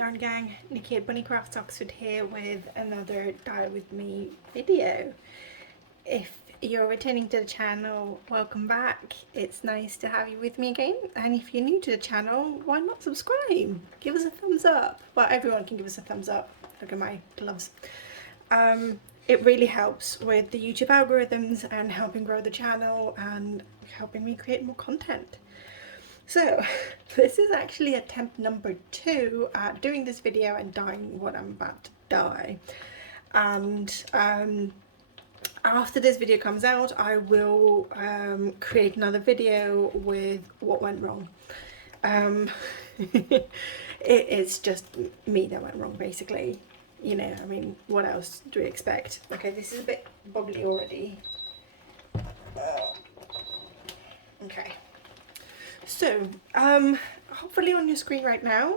Yarn Gang, Nikki at Bunny Crafts Oxford here with another Dyer with me video. If you're returning to the channel, welcome back. It's nice to have you with me again, and if you're new to the channel, why not subscribe? Give us a thumbs up. Well, everyone can give us a thumbs up. Look at my gloves. It really helps with the YouTube algorithms and helping grow the channel and helping me create more content. So this is actually attempt number 2 at doing this video and dyeing what I'm about to dye. And after this video comes out, I will create another video with what went wrong. It's just me that went wrong, basically. You know, I mean, what else do we expect? Okay, this is a bit bubbly already. Okay. So, hopefully on your screen right now,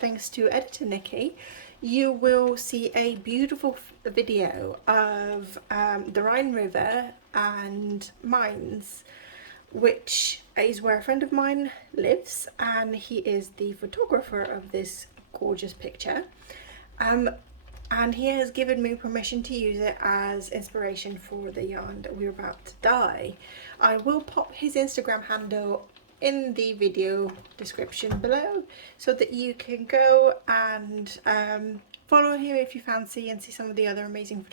thanks to editor Nikki, you will see a beautiful video of the Rhine River and Mainz, which is where a friend of mine lives, and he is the photographer of this gorgeous picture. And he has given me permission to use it as inspiration for the yarn that we're about to dye. I will pop his Instagram handle in the video description below so that you can go and follow him if you fancy and see some of the other amazing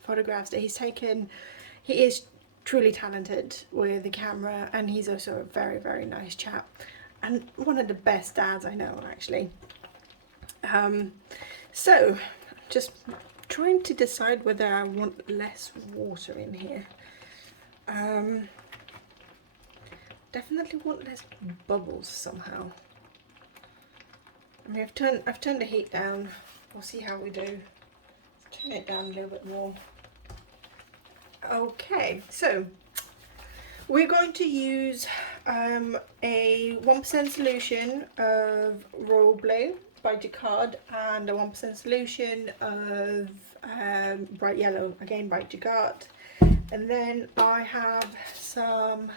photographs that he's taken. He is truly talented with the camera, and he's also a very, very nice chap and one of the best dads I know, actually. So just trying to decide whether I want less water in here. Definitely want less bubbles somehow. I mean, I've turned the heat down. We'll see how we do. Let's turn it down a little bit more. Okay, so we're going to use a 1% solution of Royal Blue by Jacquard and a 1% solution of Bright Yellow, again by Jacquard. And then I have some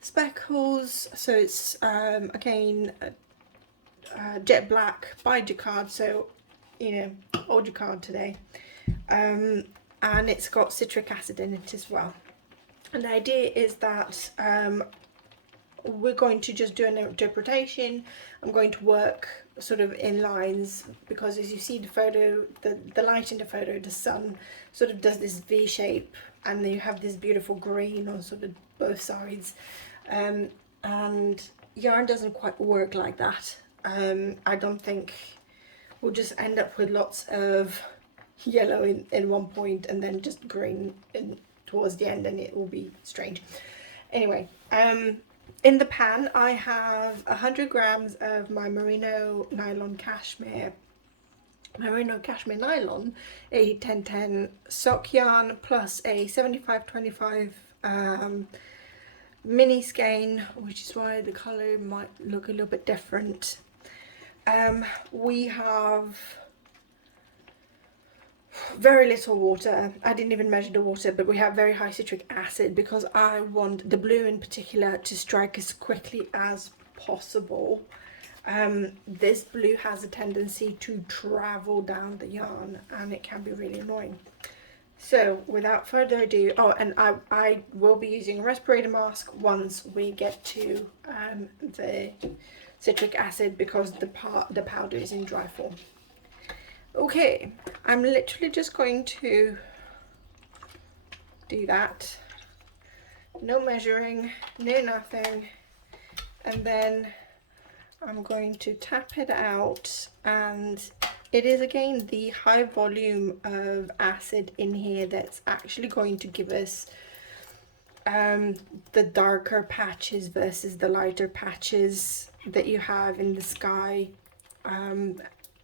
speckles, so it's again Jet Black by Jacquard, so you know, all Jacquard today. And it's got citric acid in it as well. And the idea is that we're going to just do an interpretation. I'm going to work sort of in lines, because as you see the photo, the light in the photo, the sun sort of does this V shape, and then you have this beautiful green on sort of both sides. And yarn doesn't quite work like that. I don't think we'll just end up with lots of yellow in one point and then just green towards the end, and it will be strange. Anyway, in the pan I have 100 grams of my merino cashmere nylon, a 10-10 sock yarn, plus a 75-25 mini skein, which is why the colour might look a little bit different. We have very little water. I didn't even measure the water, but we have very high citric acid because I want the blue in particular to strike as quickly as possible. This blue has a tendency to travel down the yarn, and it can be really annoying. So without further ado, oh, and I will be using a respirator mask once we get to the citric acid, because the powder is in dry form. Okay, I'm literally just going to do that. No measuring, no nothing. And then I'm going to tap it out, and it is again the high volume of acid in here that's actually going to give us the darker patches versus the lighter patches that you have in the sky,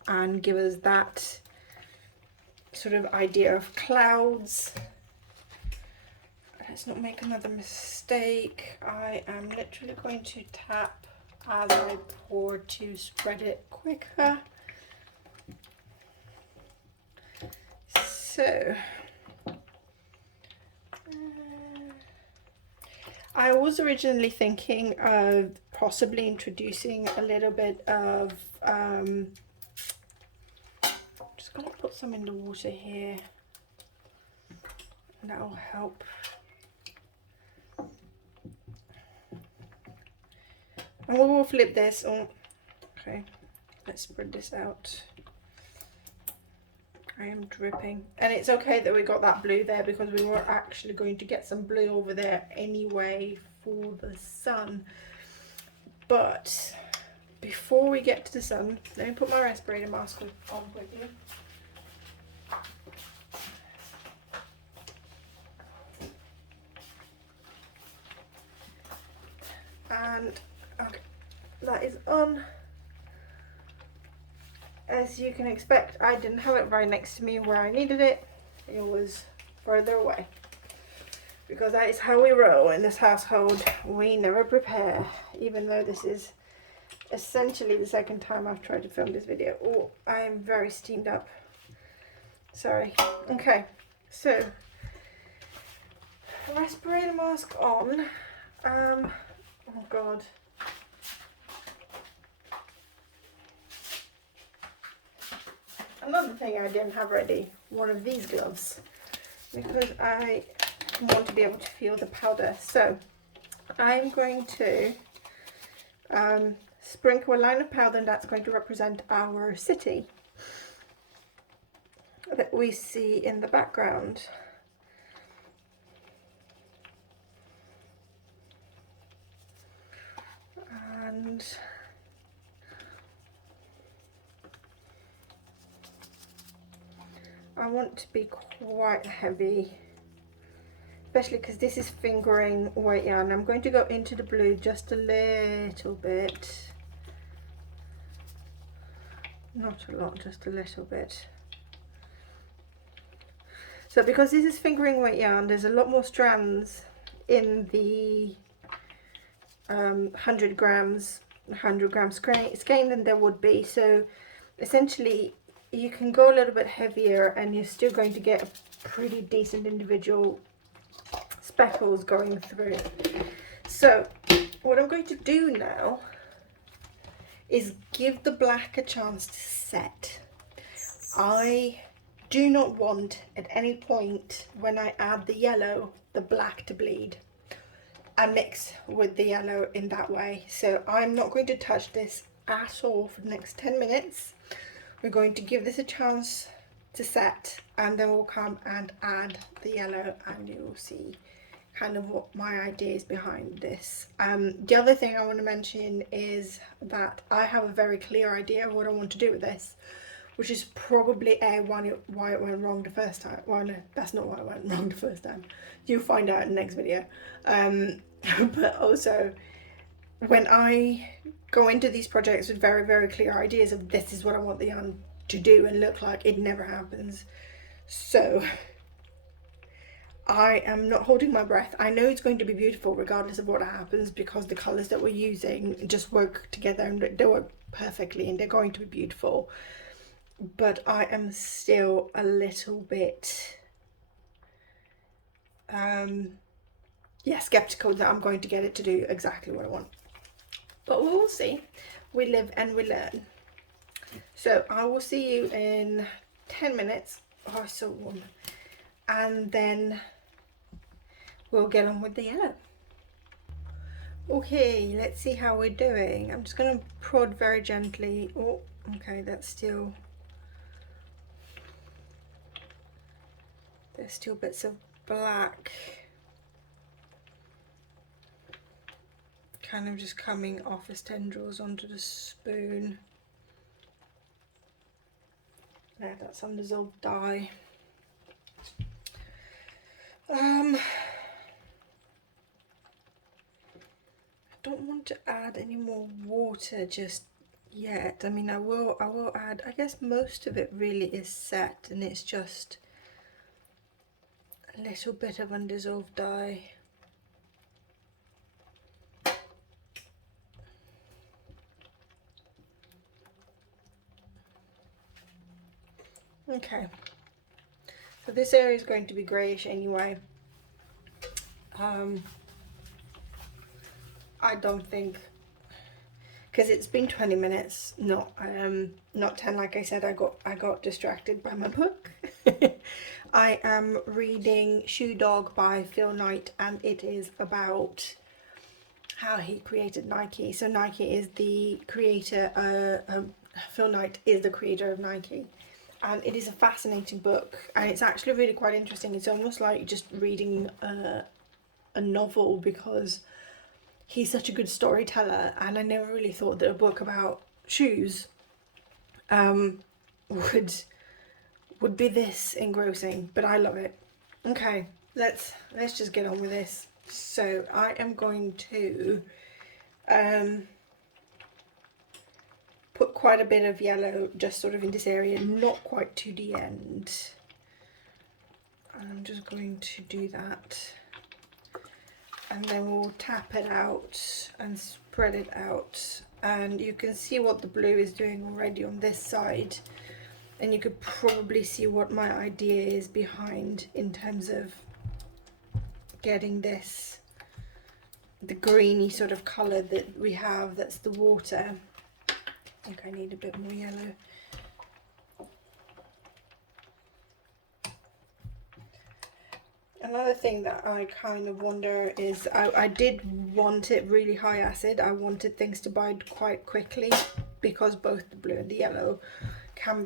and give us that sort of idea of clouds. Let's not make another mistake. I am literally going to tap as I pour to spread it quicker. So I was originally thinking of possibly introducing a little bit of just going to put some in the water here. And that'll help. And we will flip this. Oh, okay. Let's spread this out. I am dripping. And it's okay that we got that blue there because we were actually going to get some blue over there anyway for the sun. But before we get to the sun, let me put my respirator mask on quickly. And okay, that is on. As you can expect, I didn't have it right next to me where I needed it. It was further away. Because that is how we roll in this household. We never prepare. Even though this is essentially the second time I've tried to film this video. Oh, I'm very steamed up. Sorry. Okay, so respirator mask on. Oh god. Another thing I didn't have ready, one of these gloves, because I want to be able to feel the powder. So I'm going to sprinkle a line of powder, and that's going to represent our city that we see in the background. And I want to be quite heavy, especially because this is fingering white yarn. I'm going to go into the blue just a little bit, not a lot, just a little bit. So because this is fingering white yarn, there's a lot more strands in the 100 gram skein than there would be. So essentially you can go a little bit heavier and you're still going to get a pretty decent individual speckles going through. So what I'm going to do now is give the black a chance to set. I do not want at any point when I add the yellow, the black to bleed and mix with the yellow in that way. So I'm not going to touch this at all for the next 10 minutes. We're going to give this a chance to set, and then we'll come and add the yellow, and you'll see kind of what my idea is behind this. The other thing I want to mention is that I have a very clear idea of what I want to do with this, which is probably why it went wrong the first time. Well, no, that's not why it went wrong the first time. You'll find out in the next video. But also, when I go into these projects with very, very clear ideas of this is what I want the yarn to do and look like, it never happens. So I am not holding my breath. I know it's going to be beautiful regardless of what happens, because the colours that we're using just work together and they work perfectly and they're going to be beautiful. But I am still a little bit skeptical that I'm going to get it to do exactly what I want. But we will see. We live and we learn. So I will see you in 10 minutes. Oh, it's so warm. And then we'll get on with the yellow. Okay, let's see how we're doing. I'm just going to prod very gently. Oh, okay, that's still... There's still bits of black kind of just coming off as tendrils onto the spoon. There, that's undissolved dye. I don't want to add any more water just yet. I mean, I will add, I guess most of it really is set, and it's just a little bit of undissolved dye. Okay, so this area is going to be greyish anyway. I don't think, because it's been 20 minutes, not 10. Like I said, I got distracted by my book. I am reading Shoe Dog by Phil Knight, and it is about how he created Nike. So Nike is the creator, Phil Knight is the creator of Nike, and it is a fascinating book, and it's actually really quite interesting. It's almost like just reading a novel, because he's such a good storyteller, and I never really thought that a book about shoes would be this engrossing, but I love it. Okay, let's just get on with this. So I am going to put quite a bit of yellow just sort of in this area, not quite to the end. And I'm just going to do that. And then we'll tap it out and spread it out. And you can see what the blue is doing already on this side. And you could probably see what my idea is behind in terms of getting this, the greeny sort of colour that we have, that's the water. I think I need a bit more yellow. Another thing that I kind of wonder is I did want it really high acid. I wanted things to bind quite quickly, because both the blue and the yellow can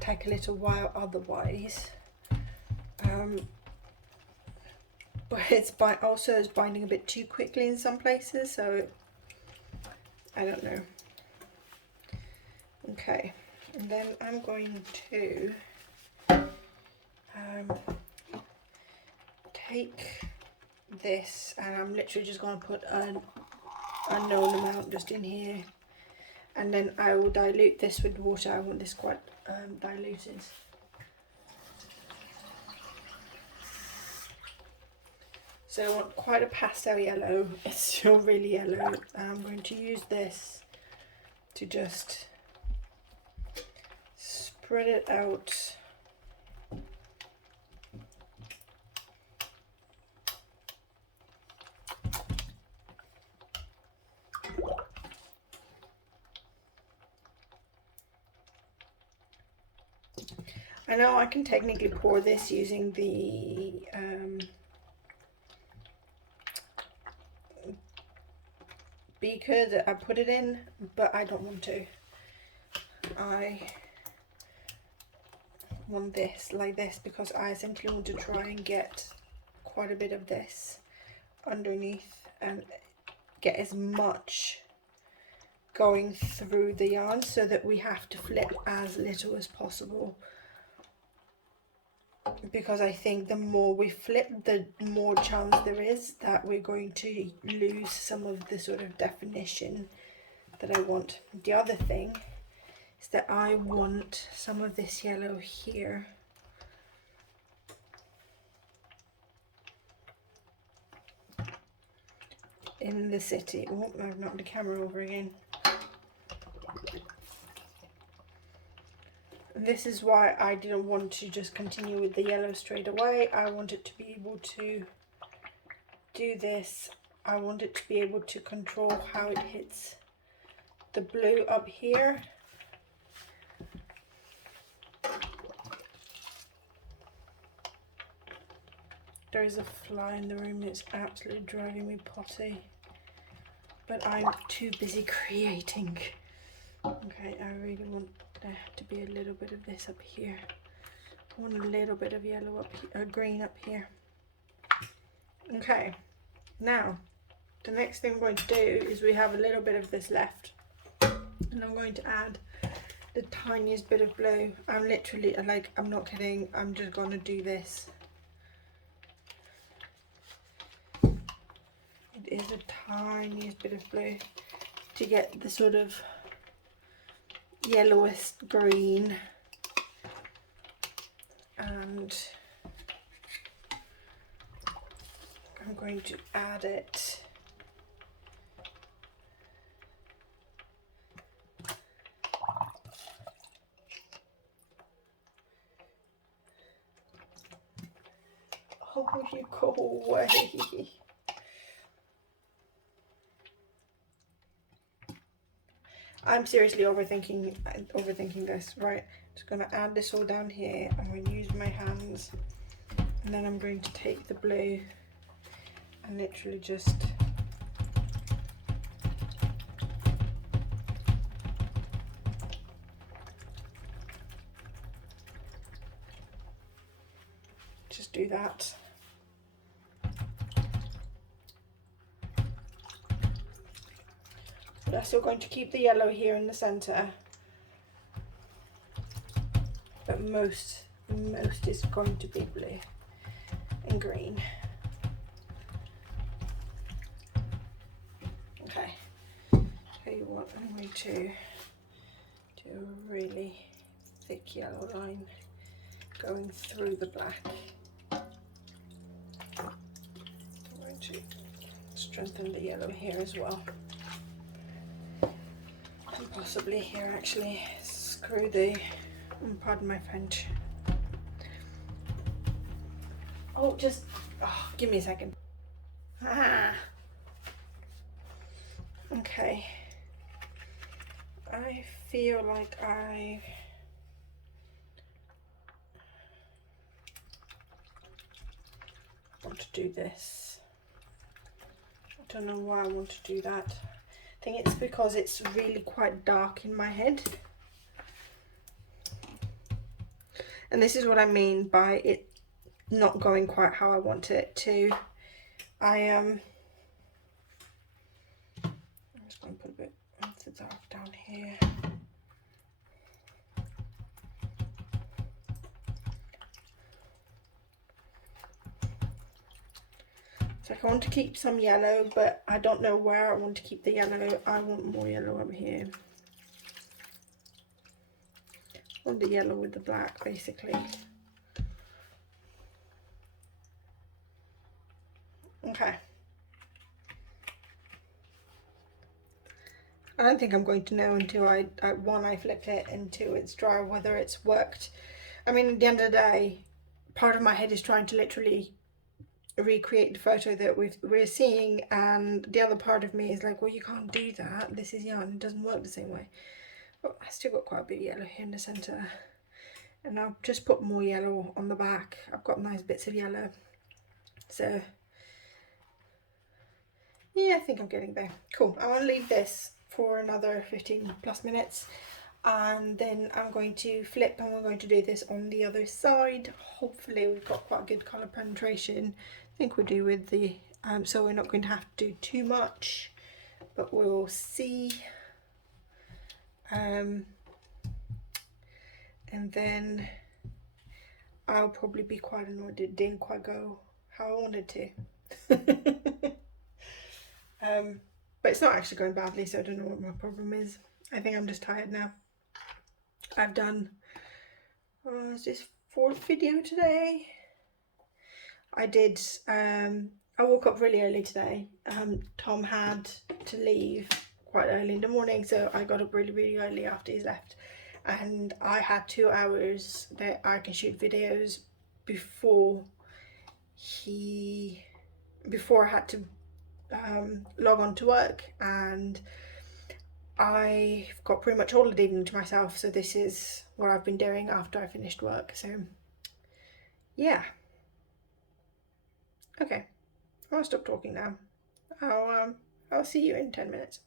take a little while otherwise. But it's binding a bit too quickly in some places, so I don't know. Okay, and then I'm going to take this, and I'm literally just going to put an unknown amount just in here, and then I will dilute this with water. I want this quite diluted. So I want quite a pastel yellow. It's still really yellow. I'm going to use this to just spread it out. I know I can technically pour this using the beaker that I put it in, but I don't want to. I want this like this because I essentially want to try and get quite a bit of this underneath and get as much going through the yarn so that we have to flip as little as possible, because I think the more we flip, the more chance there is that we're going to lose some of the sort of definition that I want. The other thing is that I want some of this yellow here. In the city. Oh, I've knocked the camera over again. This is why I didn't want to just continue with the yellow straight away. I wanted to be able to do this. I wanted to be able to control how it hits the blue up here. There's a fly in the room. It's absolutely driving me potty. But I'm too busy creating. Okay, I really want there to be a little bit of this up here. I want a little bit of yellow up here, green up here. Okay, now the next thing I'm going to do is we have a little bit of this left, and I'm going to add the tiniest bit of blue. I'm literally, like, I'm not kidding, I'm just going to do this. It is the tiniest bit of blue to get the sort of yellowest green, and I'm going to add it oh, you go away. I'm seriously overthinking this. Right, just gonna add this all down here. I'm going to use my hands, and then I'm going to take the blue and literally just do that. But I'm still going to keep the yellow here in the center, but most is going to be blue and green. Okay, tell you what, I'm going to do a really thick yellow line going through the black. I'm going to strengthen the yellow here as well. And possibly here actually, screw the, pardon my French. Oh, give me a second. Okay. I feel like I want to do this. I don't know why I want to do that. I think it's because it's really quite dark in my head. And this is what I mean by it not going quite how I want it to. I'm just going to put a bit of the dark down here. So I want to keep some yellow, but I don't know where I want to keep the yellow. I want more yellow over here. I want the yellow with the black, basically. Okay. I don't think I'm going to know until I flip it, until it's dry, whether it's worked. I mean, at the end of the day, part of my head is trying to literally recreate the photo that we're seeing, and the other part of me is like, well, you can't do that, this is yarn, it doesn't work the same way. But I still got quite a bit of yellow here in the center, and I'll just put more yellow on the back. I've got nice bits of yellow, so yeah, I think I'm getting there. Cool. I want to leave this for another 15 plus minutes, and then I'm going to flip, and we're going to do this on the other side. Hopefully we've got quite good colour penetration. I think we do with the so we're not going to have to do too much, but we'll see. And then I'll probably be quite annoyed it didn't quite go how I wanted to. But it's not actually going badly, so I don't know what my problem is. I think I'm just tired now. I've done, is this 4th video today? I did, I woke up really early today. Tom had to leave quite early in the morning, so I got up really early after he's left. And I had 2 hours that I can shoot videos before I had to log on to work, and I've got pretty much all of the evening to myself, so this is what I've been doing after I finished work. So yeah, okay, I'll stop talking now. I'll see you in 10 minutes.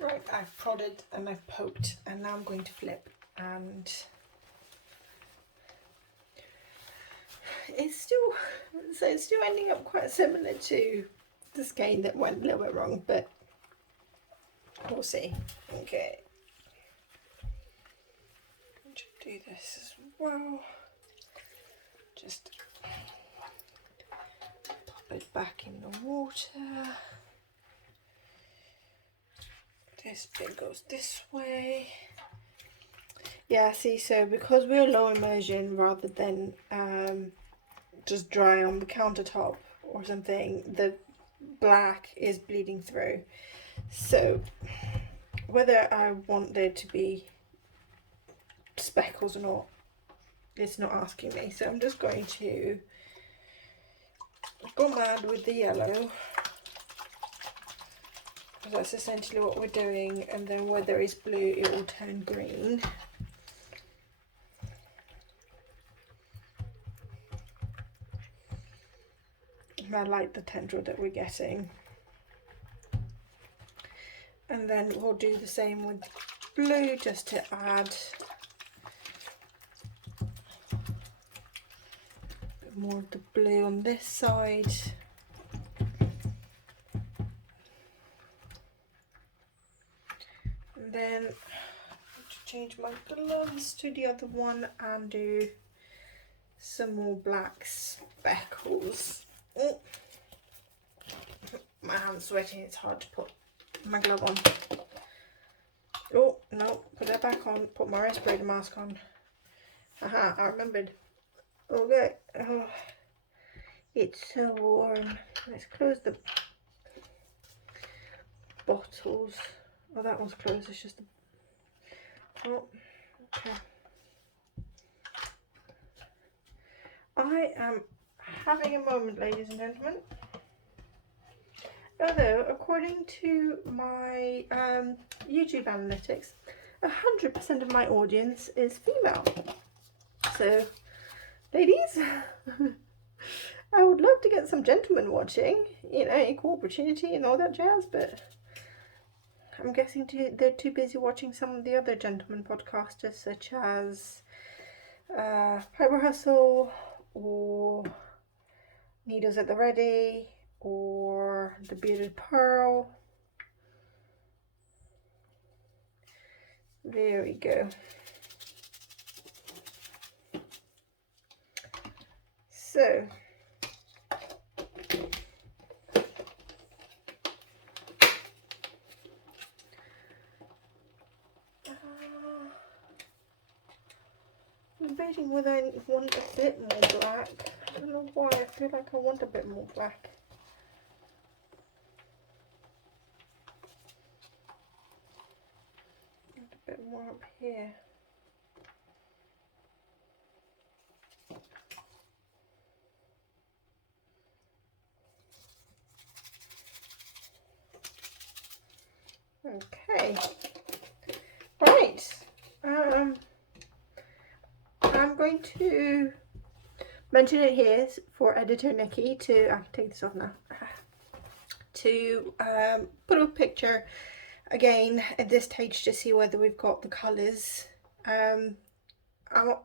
Right, I've prodded and I've poked, and now I'm going to flip, and it's still ending up quite similar to the skein that went a little bit wrong, but we'll see. Okay, I'm going to do this as well. Just pop it back in the water. This bit goes this way. Yeah, see, so because we're low immersion rather than just dry on the countertop or something, the black is bleeding through. So whether I want there to be speckles or not, it's not asking me. So I'm just going to go mad with the yellow That's essentially what we're doing, and then where there is blue it will turn green. And I like the tendril that we're getting. And then we'll do the same with blue, just to add a bit more of the blue on this side. And then change my gloves to the other one and do some more black speckles. Oh, my hand's sweating, it's hard to put my glove on. Oh no, put that back on, put my respirator mask on. Aha, I remembered. Okay, oh, it's so warm. Let's close the bottles. Oh, that one's closed, it's just the... Oh, okay. I am having a moment, ladies and gentlemen. Although, according to my YouTube analytics, 100% of my audience is female. So, ladies, I would love to get some gentlemen watching, you know, equal opportunity and all that jazz, but I'm guessing they're too busy watching some of the other gentleman podcasters, such as Fibre Hustle, or Needles at the Ready, or The Bearded Pearl. There we go. So, I'm debating whether I want a bit more black. I don't know why, I feel like I want a bit more black. A bit more up here. Okay. Right. I'm going to mention it here for editor Nikki to, I can take this off now, to put a picture again at this stage to see whether we've got the colours. I'm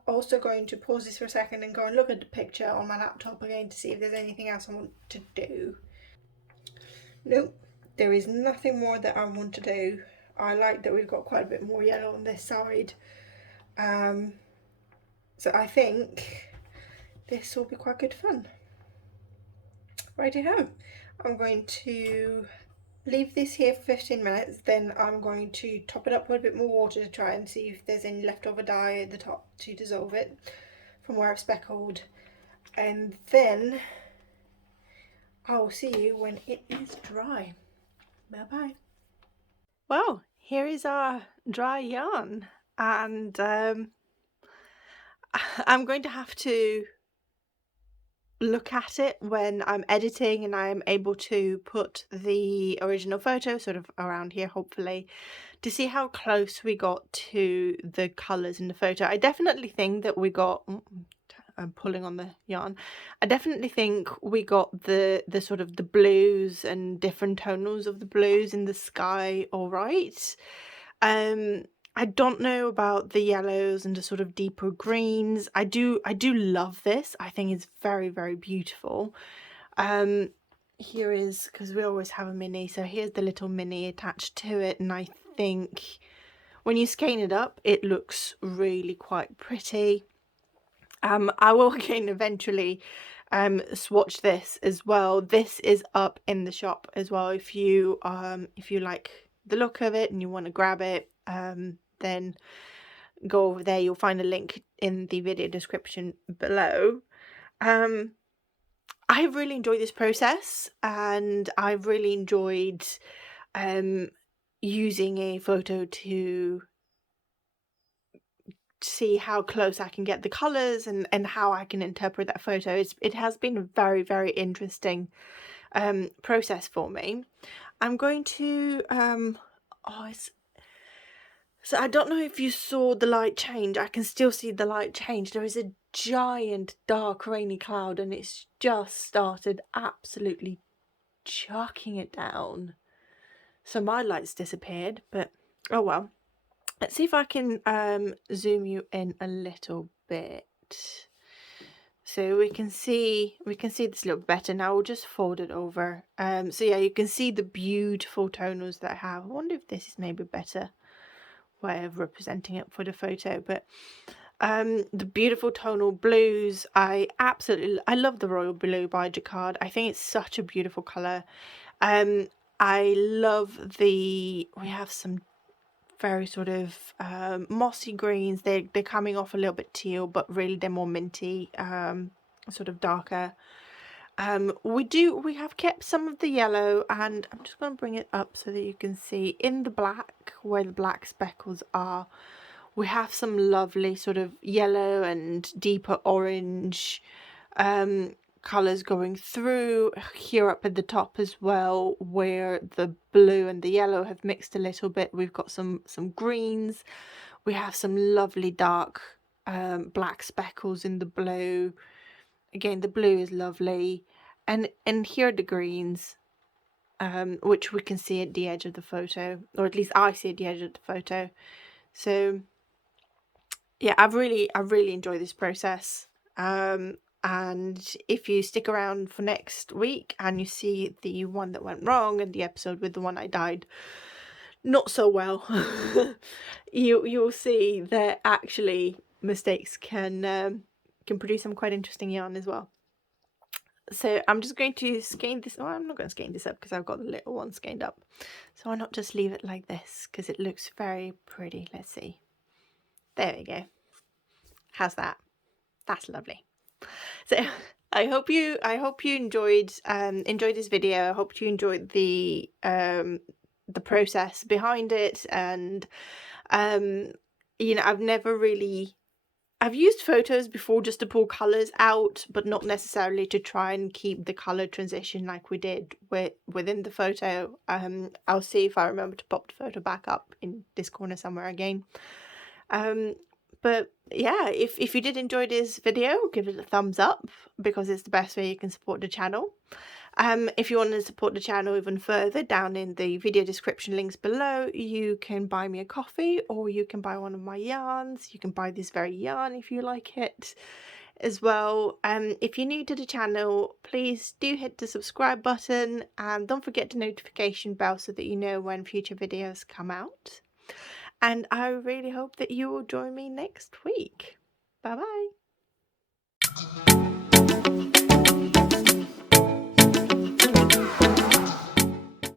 also going to pause this for a second and go and look at the picture on my laptop again to see if there's anything else I want to do. Nope, there is nothing more that I want to do. I like that we've got quite a bit more yellow on this side. So I think this will be quite good fun. Righty-ho. I'm going to leave this here for 15 minutes, then I'm going to top it up with a bit more water to try and see if there's any leftover dye at the top to dissolve it from where I've speckled, and then I'll see you when it is dry. Bye bye. Well, here is our dry yarn, and I'm going to have to look at it when I'm editing and I'm able to put the original photo sort of around here, hopefully, to see how close we got to the colours in the photo. I definitely think that we got... I'm pulling on the yarn. I definitely think we got the sort of the blues and different tonals of the blues in the sky all right. I don't know about the yellows and the sort of deeper greens. I do love this. I think it's very, very beautiful. Here is, because we always have a mini, so here's the little mini attached to it, and I think when you skein it up it looks really quite pretty. I will again eventually swatch this as well. This is up in the shop as well. If you like the look of it and you want to grab it, then go over there. You'll find a link in the video description below. I really enjoyed this process, and I really enjoyed using a photo to see how close I can get the colours and how I can interpret that photo. It has been a very, very interesting process for me. I'm going to so I don't know if you saw the light change. I can still see the light change. There is a giant dark rainy cloud and it's just started absolutely chucking it down. So my light's disappeared, but oh well. Let's see if I can zoom you in a little bit. So we can see this a little better now. We'll just fold it over. So yeah, you can see the beautiful tonals that I have. I wonder if this is maybe better way of representing it for the photo, but the beautiful tonal blues. I love the royal blue by Jacquard. I think it's such a beautiful color. I love we have some very sort of mossy greens. They're coming off a little bit teal, but really they're more minty, sort of darker. We have kept some of the yellow, and I'm just going to bring it up so that you can see in the black where the black speckles are. We have some lovely sort of yellow and deeper orange colors going through here up at the top as well, where the blue and the yellow have mixed a little bit. We've got some greens. We have some lovely dark black speckles in the blue. Again, the blue is lovely, and here are the greens, which we can see at the edge of the photo, or at least I see at the edge of the photo. So yeah, I really enjoy this process. And if you stick around for next week and you see the one that went wrong and the episode with the one I dyed not so well, you'll see that actually mistakes can produce some quite interesting yarn as well. So I'm just going to skein this. Oh, I'm not going to skein this up because I've got the little one skeined up. So why not just leave it like this, because it looks very pretty. Let's see. There we go. How's that? That's lovely. So I hope you enjoyed this video. I hope you enjoyed the process behind it, and you know, I've used photos before just to pull colors out, but not necessarily to try and keep the color transition like we did within the photo. I'll see if I remember to pop the photo back up in this corner somewhere again. But yeah, if you did enjoy this video, give it a thumbs up, because it's the best way you can support the channel. If you want to support the channel even further, down in the video description links below, you can buy me a coffee, or you can buy one of my yarns. You can buy this very yarn if you like it as well. If you're new to the channel, please do hit the subscribe button, and don't forget the notification bell so that you know when future videos come out. And I really hope that you will join me next week. Bye bye.